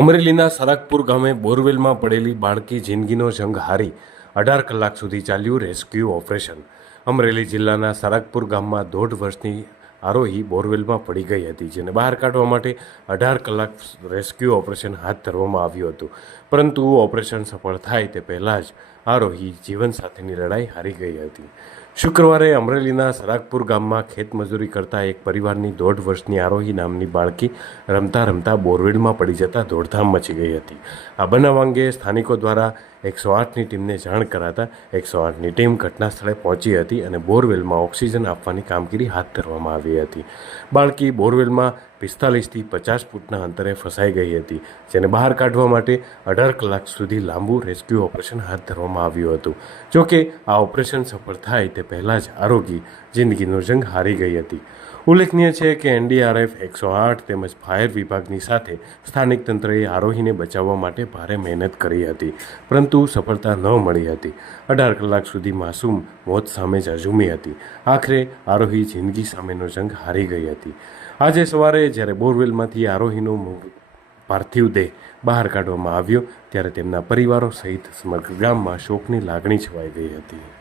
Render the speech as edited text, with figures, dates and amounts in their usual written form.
અમરેલીના સરાગપુર ગામે બોરવેલમાં પડેલી બાળકી જિંદગીનો જંગ હારી 18 કલાક સુધી ચાલ્યું રેસ્ક્યુ ઓપરેશન। અમરેલી જિલ્લાના સરાગપુર ગામમાં 1.5 વર્ષની આરોહી બોરવેલમાં પડી ગઈ હતી, જેને બહાર કાઢવા માટે 18 કલાક રેસ્ક્યુ ઓપરેશન હાથ ધરવામાં આવ્યું હતું, પરંતુ ઓપરેશન સફળ થાય તે પહેલાં જ આરોહી જીવનસાથીની લડાઈ હારી ગઈ હતી। શુક્રવારે અમરેલીના સરાગપુર ગામમાં ખેતમજૂરી કરતા એક પરિવારની 1.5 વર્ષની આરોહી નામની બાળકી રમતા રમતા બોરવેલમાં પડી જતા દોડધામ મચી ગઈ હતી। આ બનાવ અંગે સ્થાનિકો દ્વારા 108ની ટીમને જાણ કરાતા 108ની ટીમ ઘટના સ્થળે પહોંચી હતી અને બોરવેલમાં ઓક્સિજન આપવાની કામગીરી હાથ ધરવામાં આવી હતી। બાળકી બોરવેલમાં 45થી 50 ફૂટના અંતરે ફસાઈ ગઈ હતી, જેને બહાર કાઢવા માટે 18 કલાક સુધી લાંબુ રેસ્ક્યુ ઓપરેશન હાથ ધરવામાં આવ્યું હતું। જોકે આ ઓપરેશન સફળ થાય તે પહેલાં જ આરોગી જિંદગીનો જંગ હારી ગઈ હતી। ઉલ્લેખનીય છે કે NDRF, 108 તેમજ ફાયર વિભાગની સાથે સ્થાનિક તંત્રએ આરોહીને બચાવવા માટે ભારે મહેનત કરી હતી, પરંતુ સફળતા ન મળી હતી। 18 કલાક સુધી માસૂમ મોત સામે ઝઝૂમી હતી। આખરે આરોહી જિંદગી સામેનો જંગ હારી ગઈ હતી। આજે સવારે જ્યારે બોરવેલમાંથી આરોહીનો પાર્થિવ દેહ બહાર કાઢવામાં આવ્યો, ત્યારે તેમના પરિવારો સહિત સમગ્ર ગામમાં શોકની લાગણી છવાઈ ગઈ હતી।